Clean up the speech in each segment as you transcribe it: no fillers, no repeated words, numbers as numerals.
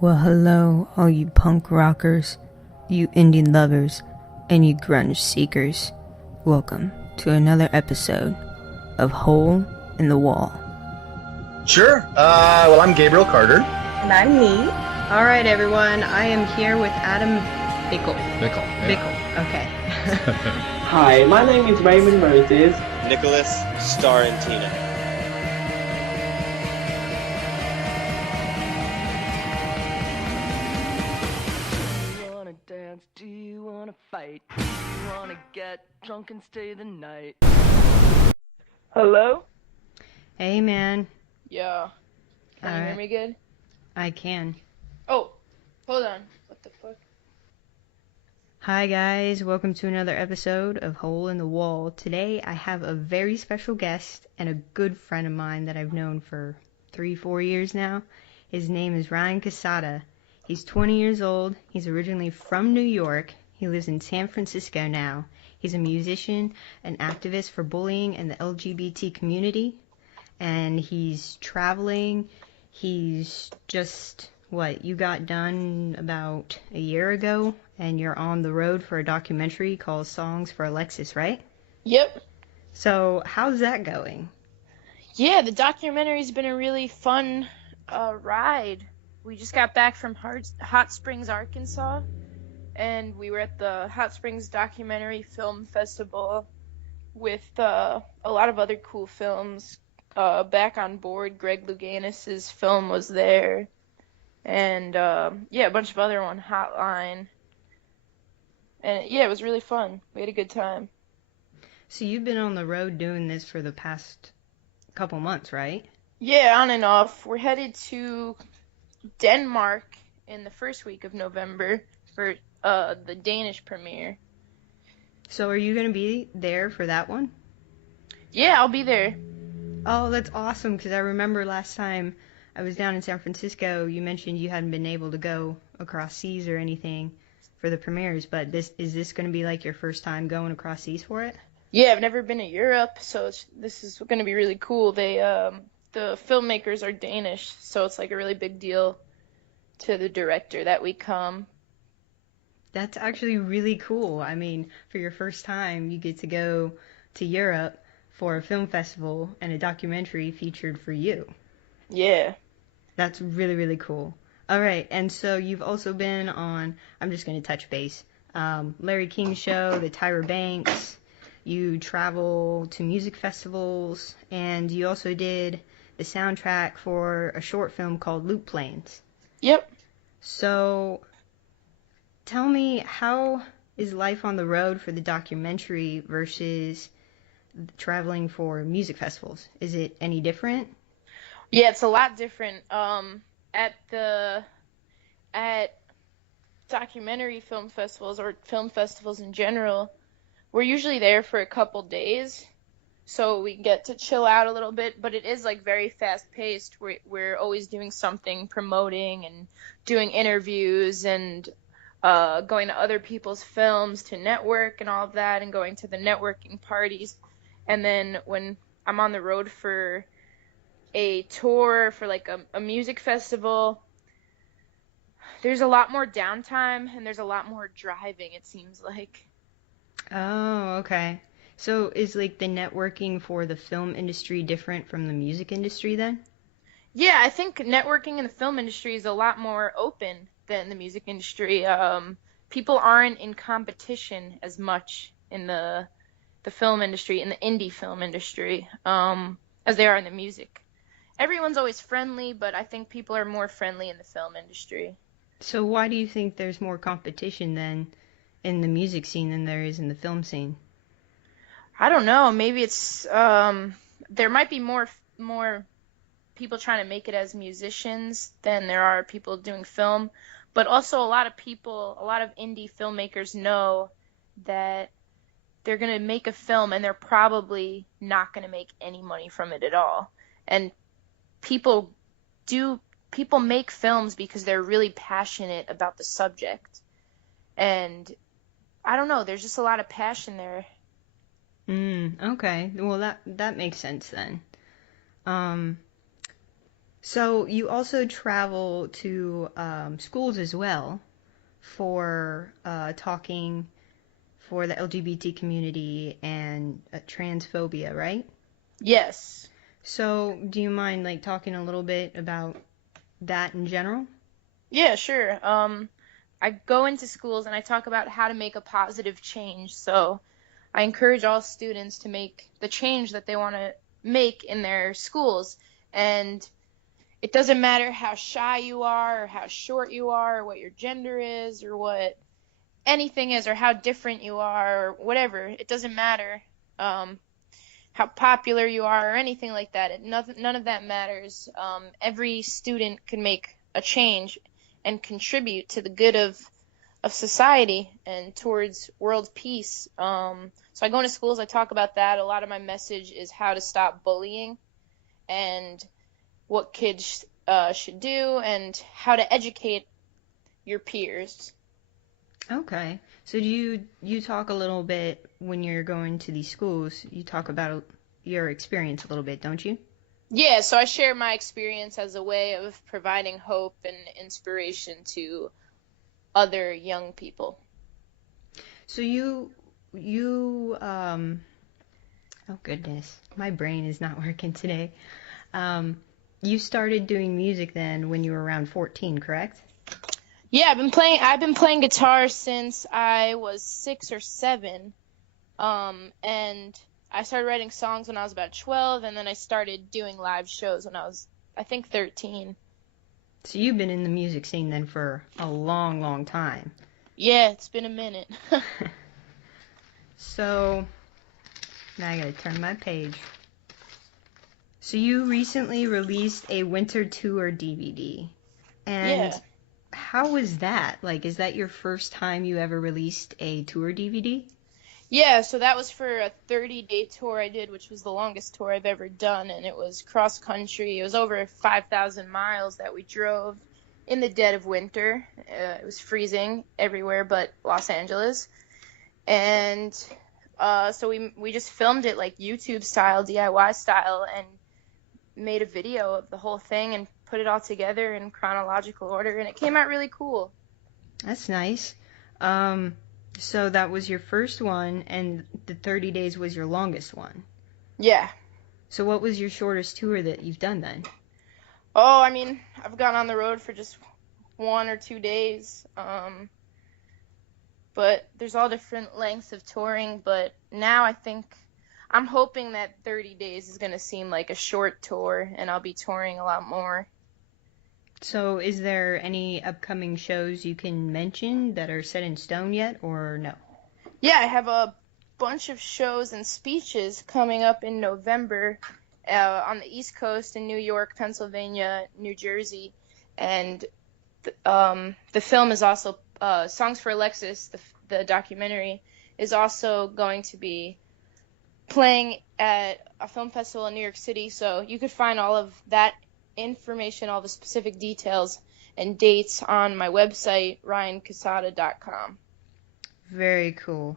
Well, hello, all you punk rockers, you indie lovers, and you grunge seekers. Welcome to another episode of Hole in the Wall. Sure. Well, I'm Gabriel Carter. And I'm Me. All right, everyone. I am here with Adam Bickle. Yeah. Okay. Hi, my name is Raymond Moses. Nicholas Starantina. Do you wanna fight? Do you wanna get drunk and stay the night? Hello? Hey, man. Yeah. Can you hear me good? I can. Oh, hold on. What the fuck? Hi, guys. Welcome to another episode of Hole in the Wall. Today, I have a very special guest and a good friend of mine that I've known for 3-4 years now. His name is Ryan Cassata. He's 20 years old. He's originally from New York. He lives in San Francisco now. He's a musician, an activist for bullying and the LGBT community. And he's traveling. He's just, you got done about a year ago, and you're on the road for a documentary called Songs for Alexis, right? Yep. So, how's that going? Yeah, the documentary's been a really fun ride. We just got back from Hot Springs, Arkansas, and we were at the Hot Springs Documentary Film Festival with a lot of other cool films. Back on board, Greg Louganis's film was there, and a bunch of other ones, Hotline. And yeah, it was really fun. We had a good time. So you've been on the road doing this for the past couple months, right? Yeah, on and off. We're headed to Denmark in the first week of November for the Danish premiere. So are you going to be there for that one? Yeah, I'll be there. Oh, that's awesome, because I remember last time I was down in San Francisco, you mentioned you hadn't been able to go across seas or anything for the premieres, but is this going to be like your first time going across seas for it? Yeah, I've never been to Europe, so this is going to be really cool. The filmmakers are Danish, so it's like a really big deal to the director that we come. That's actually really cool. I mean, for your first time, you get to go to Europe for a film festival and a documentary featured for you. Yeah. That's really, really cool. All right, and so you've also been on, I'm just going to touch base, Larry King's show, the Tyra Banks. You travel to music festivals, and you also did the soundtrack for a short film called Loop Planes. Yep. So, tell me, how is life on the road for the documentary versus traveling for music festivals? Is it any different? Yeah, it's a lot different. At documentary film festivals or film festivals in general, we're usually there for a couple days, so we get to chill out a little bit, but it is like very fast paced. We're always doing something, promoting and doing interviews and going to other people's films to network and all of that, and going to the networking parties. And then when I'm on the road for a tour for like a music festival, there's a lot more downtime and there's a lot more driving, it seems like. Oh, okay. So is like the networking for the film industry different from the music industry then? Yeah, I think networking in the film industry is a lot more open than the music industry. People aren't in competition as much in the film industry, in the indie film industry, as they are in the music. Everyone's always friendly, but I think people are more friendly in the film industry. So why do you think there's more competition then in the music scene than there is in the film scene? I don't know. Maybe it's there might be more people trying to make it as musicians than there are people doing film, but also a lot of indie filmmakers know that they're going to make a film and they're probably not going to make any money from it at all. And people make films because they're really passionate about the subject. And I don't know, there's just a lot of passion there. Okay. Well, that makes sense then. So you also travel to schools as well for talking for the LGBT community and transphobia, right? Yes. So do you mind like talking a little bit about that in general? Yeah, sure. I go into schools and I talk about how to make a positive change. So I encourage all students to make the change that they want to make in their schools. And it doesn't matter how shy you are, or how short you are, or what your gender is, or what anything is, or how different you are, or whatever. It doesn't matter how popular you are, or anything like that. None of that matters. Every student can make a change and contribute to the good of society and towards world peace. So I go into schools, I talk about that. A lot of my message is how to stop bullying and what kids should do and how to educate your peers. Okay. So do you talk a little bit when you're going to these schools, you talk about your experience a little bit, don't you? Yeah, so I share my experience as a way of providing hope and inspiration to other young people. So oh goodness, my brain is not working today. Um, you started doing music then when you were around 14, correct? Yeah, I've been playing guitar since I was 6 or 7. And I started writing songs when I was about 12, and then I started doing live shows when I was, I think, 13. So you've been in the music scene then for a long, long time. Yeah, it's been a minute. So now I gotta turn my page. So you recently released a winter tour DVD. And Yeah. how was that? Like, is that your first time you ever released a tour DVD? Yeah, so that was for a 30-day tour I did, which was the longest tour I've ever done, and it was cross country. It was over 5,000 miles that we drove in the dead of winter. It was freezing everywhere but Los Angeles. And so we just filmed it like YouTube style, DIY style, and made a video of the whole thing and put it all together in chronological order, and it came out really cool. That's nice. Um, so that was your first one, and the 30 days was your longest one. Yeah. So what was your shortest tour that you've done then? Oh, I mean, I've gone on the road for just 1 or 2 days. But there's all different lengths of touring. But now I think I'm hoping that 30 days is going to seem like a short tour, and I'll be touring a lot more. So is there any upcoming shows you can mention that are set in stone yet, or no? Yeah, I have a bunch of shows and speeches coming up in November on the East Coast in New York, Pennsylvania, New Jersey, and the film is also Songs for Alexis, the documentary, is also going to be playing at a film festival in New York City. So you could find all of that information, all the specific details and dates on my website, ryancassata.com. Very cool.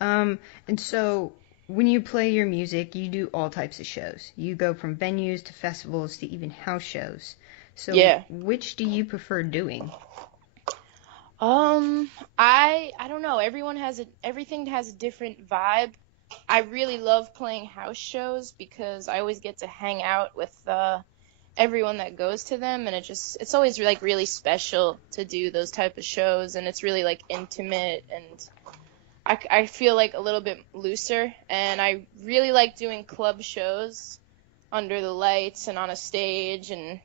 And so when you play your music, you do all types of shows. You go from venues to festivals to even house shows. So Yeah. which do you prefer doing? I don't know. Everything has a different vibe. I really love playing house shows because I always get to hang out with everyone that goes to them, and it's always like really special to do those type of shows, and it's really like intimate, and I feel like a little bit looser, and I really like doing club shows under the lights and on a stage and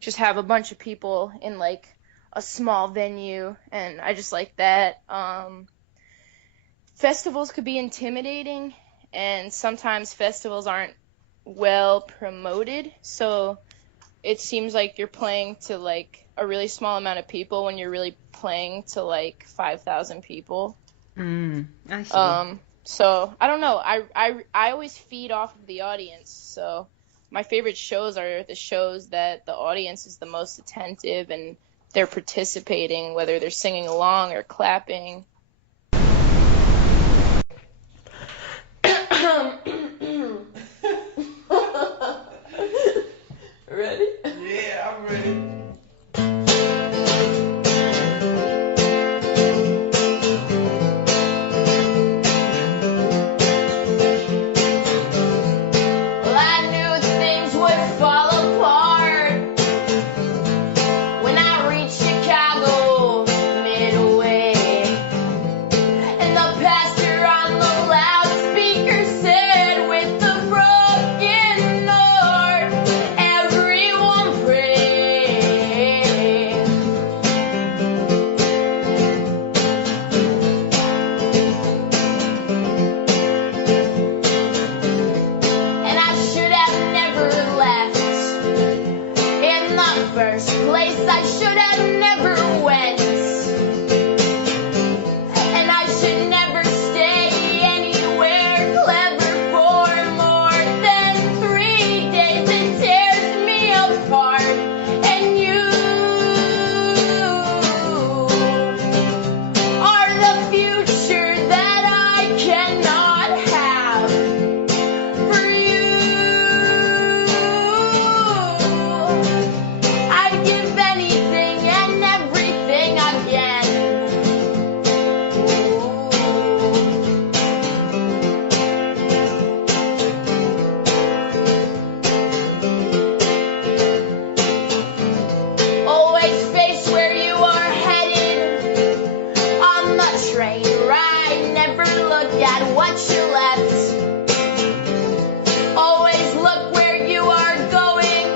just have a bunch of people in like a small venue, and I just like that. Festivals could be intimidating, and sometimes festivals aren't well promoted, so it seems like you're playing to like a really small amount of people when you're really playing to like 5,000 people. I see. So I don't know. I always feed off of the audience. So my favorite shows are the shows that the audience is the most attentive and they're participating, whether they're singing along or clapping. Ready? I should have never went. And I should never stay anywhere clever for more than 3 days. It tears me apart. And you are the future that I cannot have. For you, I'd give anything and everything again. Always face where you are headed on the train ride. Never look at what you left. Always look where you are going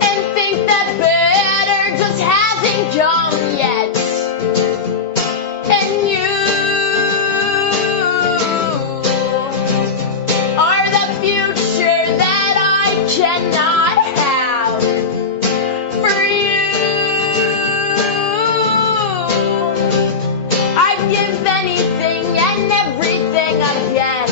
and think that better just hasn't come yet. And you are the future that I cannot have. For you, I'd give anything and everything again.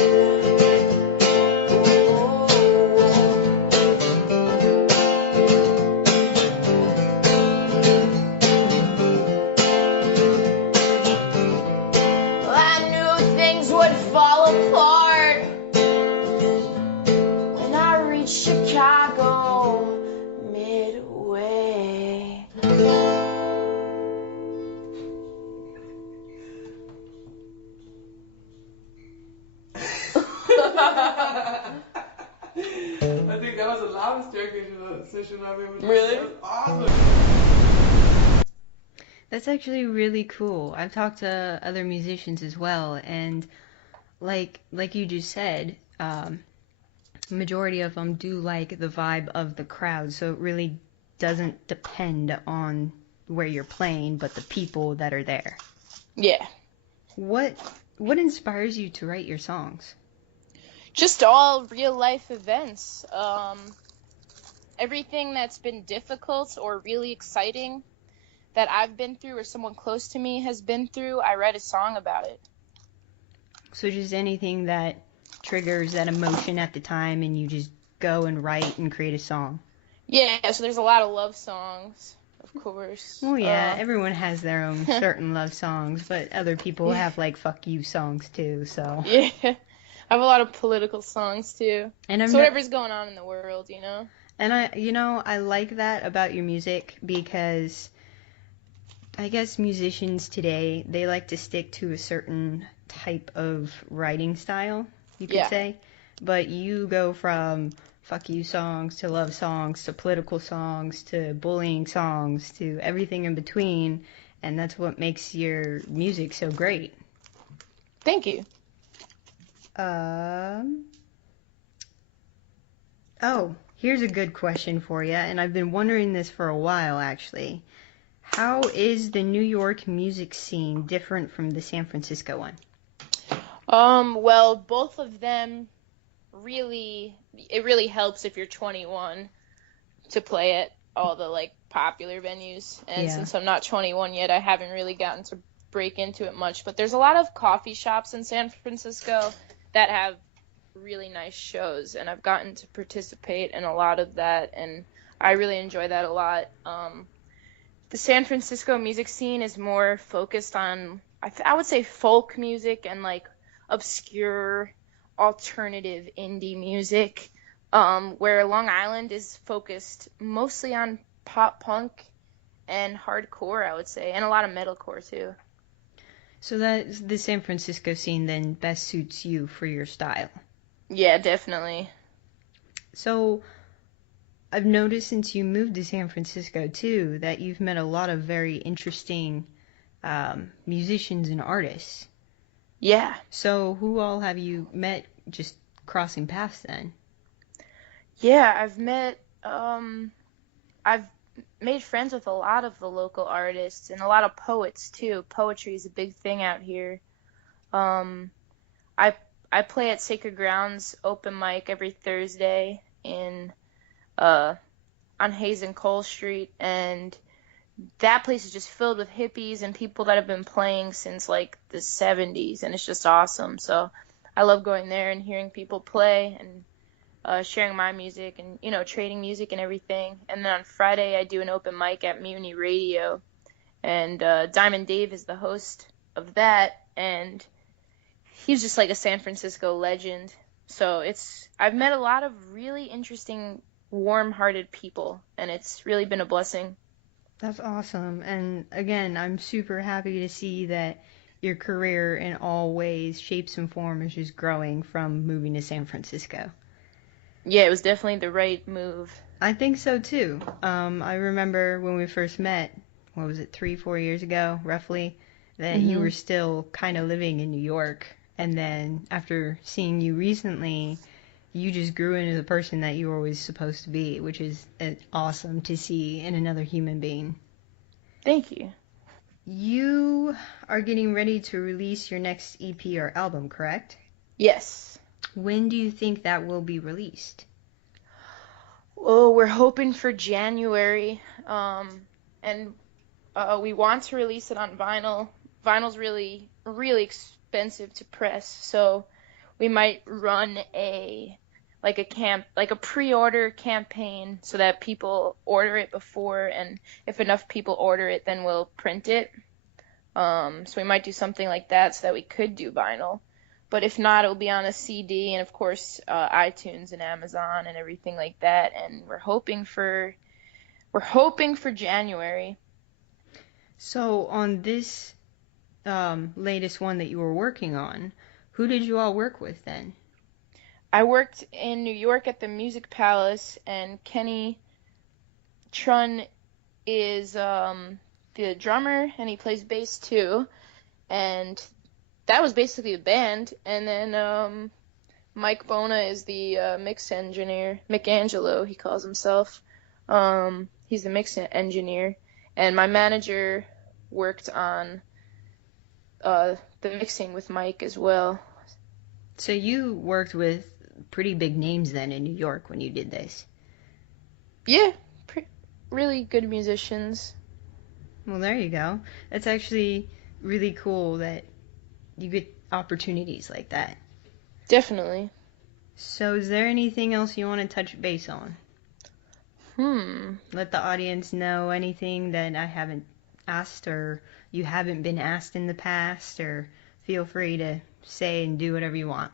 I knew things would fall apart when I reached Chicago midway. I think that was the loudest staircase session I've ever done. Really? That was awesome. That's actually really cool. I've talked to other musicians as well, and like you just said, majority of them do like the vibe of the crowd, so it really doesn't depend on where you're playing, but the people that are there. Yeah. What inspires you to write your songs? Just all real life events. Everything that's been difficult or really exciting that I've been through or someone close to me has been through, I write a song about it. So just anything that triggers that emotion at the time, and you just go and write and create a song. Yeah, so there's a lot of love songs, of course. Well, yeah, everyone has their own certain love songs, but other people have like fuck you songs too. So Yeah. I have a lot of political songs too. and So whatever's going on in the world, you know? And I like that about your music, because I guess musicians today, they like to stick to a certain type of writing style, you could Yeah. say. But you go from fuck you songs to love songs to political songs to bullying songs to everything in between, and that's what makes your music so great. Thank you. Oh, here's a good question for you, and I've been wondering this for a while, actually. How is the New York music scene different from the San Francisco one? Well, both of them it really helps if you're 21 to play at all the like popular venues. And Yeah. since I'm not 21 yet, I haven't really gotten to break into it much. But there's a lot of coffee shops in San Francisco that have really nice shows, and I've gotten to participate in a lot of that, and I really enjoy that a lot. The San Francisco music scene is more focused on, I would say, folk music and like obscure alternative indie music, where Long Island is focused mostly on pop punk and hardcore, I would say, and a lot of metalcore too. So that the San Francisco scene then best suits you for your style. Yeah, definitely. So I've noticed since you moved to San Francisco too that you've met a lot of very interesting musicians and artists. Yeah. So who all have you met just crossing paths then? Yeah, I've made friends with a lot of the local artists and a lot of poets too. Poetry is a big thing out here. I play at Sacred Grounds open mic every Thursday on Hayes and Cole Street, and that place is just filled with hippies and people that have been playing since like the 70s, and it's just awesome. So I love going there and hearing people play and sharing my music and, trading music and everything. And then on Friday, I do an open mic at Mutiny Radio, and Diamond Dave is the host of that, and he's just like a San Francisco legend. So I've met a lot of really interesting, warm-hearted people, and it's really been a blessing. That's awesome. And again, I'm super happy to see that your career in all ways, shapes and forms is just growing from moving to San Francisco. Yeah, it was definitely the right move. I think so too. I remember when we first met, what was it, 3, 4 years ago, roughly, that you were still kind of living in New York. And then after seeing you recently, you just grew into the person that you were always supposed to be, which is awesome to see in another human being. Thank you. You are getting ready to release your next EP or album, correct? Yes. When do you think that will be released? Well, we're hoping for January, and we want to release it on vinyl. Vinyl's really, really expensive to press, so we might run a pre-order campaign so that people order it before, and if enough people order it, then we'll print it. So we might do something like that so that we could do vinyl. But if not, it'll be on a CD and, of course, iTunes and Amazon and everything like that. And we're hoping for January. So on this latest one that you were working on, who did you all work with then? I worked in New York at the Music Palace, and Kenny Trun is the drummer, and he plays bass too. And that was basically the band. And then Mike Bona is the mix engineer. Micangelo, he calls himself. He's the mix engineer. And my manager worked on the mixing with Mike as well. So you worked with pretty big names then in New York when you did this. Yeah, really good musicians. Well, there you go. That's actually really cool that you get opportunities like that. Definitely. So is there anything else you want to touch base on? Let the audience know anything that I haven't asked or you haven't been asked in the past, or feel free to say and do whatever you want.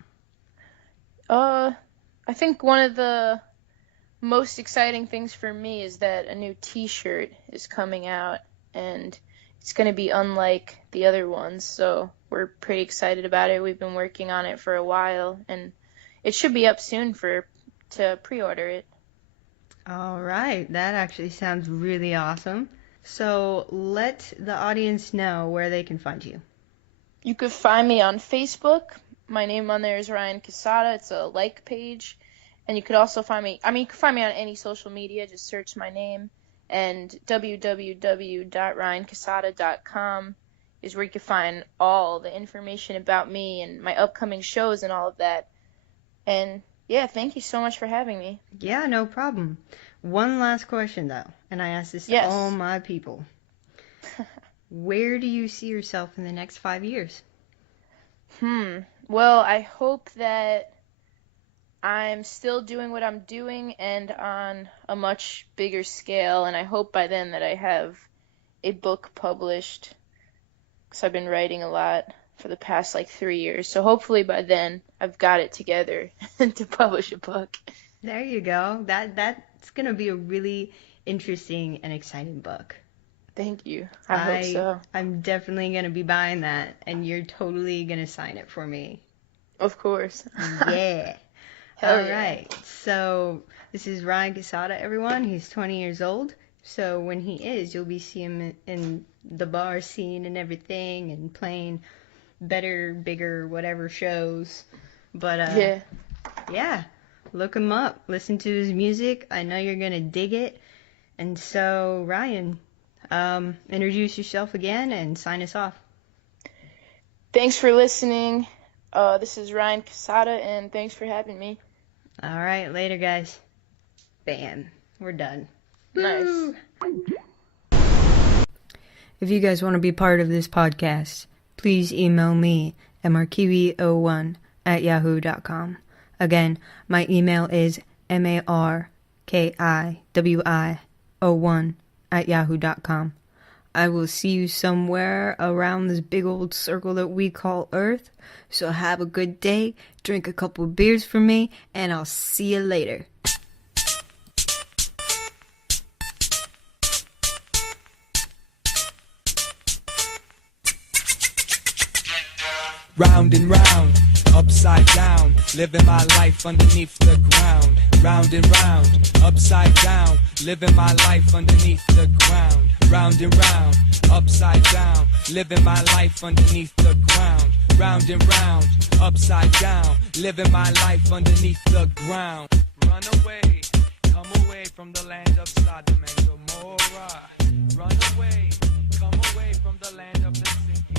I think one of the most exciting things for me is that a new t-shirt is coming out, and it's going to be unlike the other ones, so we're pretty excited about it. We've been working on it for a while, and it should be up soon to pre-order it. All right, that actually sounds really awesome. So let the audience know where they can find you. You could find me on Facebook. My name on there is Ryan Cassata. It's a like page. And you could also find me, you can find me on any social media. Just search my name. And www.ryancassata.com is where you can find all the information about me and my upcoming shows and all of that. And yeah, thank you so much for having me. Yeah, no problem. One last question though, and I ask this to all my people. Where do you see yourself in the next 5 years? Well, I hope that I'm still doing what I'm doing and on a much bigger scale, and I hope by then that I have a book published, because I've been writing a lot for the past 3 years. So hopefully by then I've got it together to publish a book. There you go. That's going to be a really interesting and exciting book. Thank you. I hope so. I'm definitely going to be buying that, and you're totally going to sign it for me. Of course. Yeah. Hell All yeah. right. So this is Ryan Cassata, everyone. He's 20 years old. So when he is, you'll be seeing him in the bar scene and everything, and playing better, bigger, whatever shows. But yeah, look him up. Listen to his music. I know you're going to dig it. And so, Ryan, introduce yourself again and sign us off. Thanks for listening. This is Ryan Cassata, and thanks for having me. All right, later, guys. Bam. We're done. Nice. Woo! If you guys want to be part of this podcast, please email me at markiwi01@yahoo.com. Again, my email is markiwi01@yahoo.com. I will see you somewhere around this big old circle that we call Earth. So have a good day, drink a couple beers for me, and I'll see you later. Round and round, upside down, living my life underneath the ground. Round and round, upside down, living my life underneath the ground. Round and round, upside down, living my life underneath the ground. Round and round, upside down, living my life underneath the ground. Run away, come away from the land of Sodom and Gomorrah. Run away, come away from the land of the sinking.